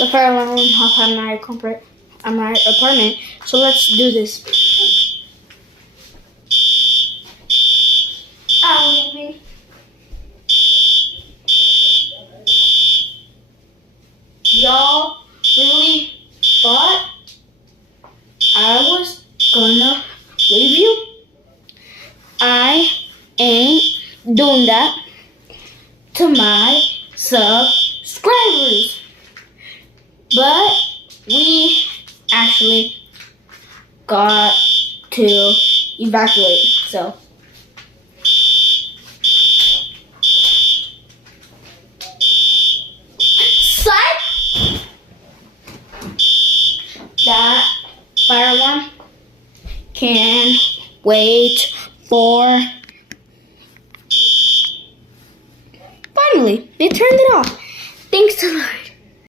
the fire alarm went off at my apartment. So let's do this. Oh, baby. Y'all really thought I was gonna leave you? I ain't doing that to my subscribers. But we actually got to evacuate, so. Psych! That fire alarm can wait for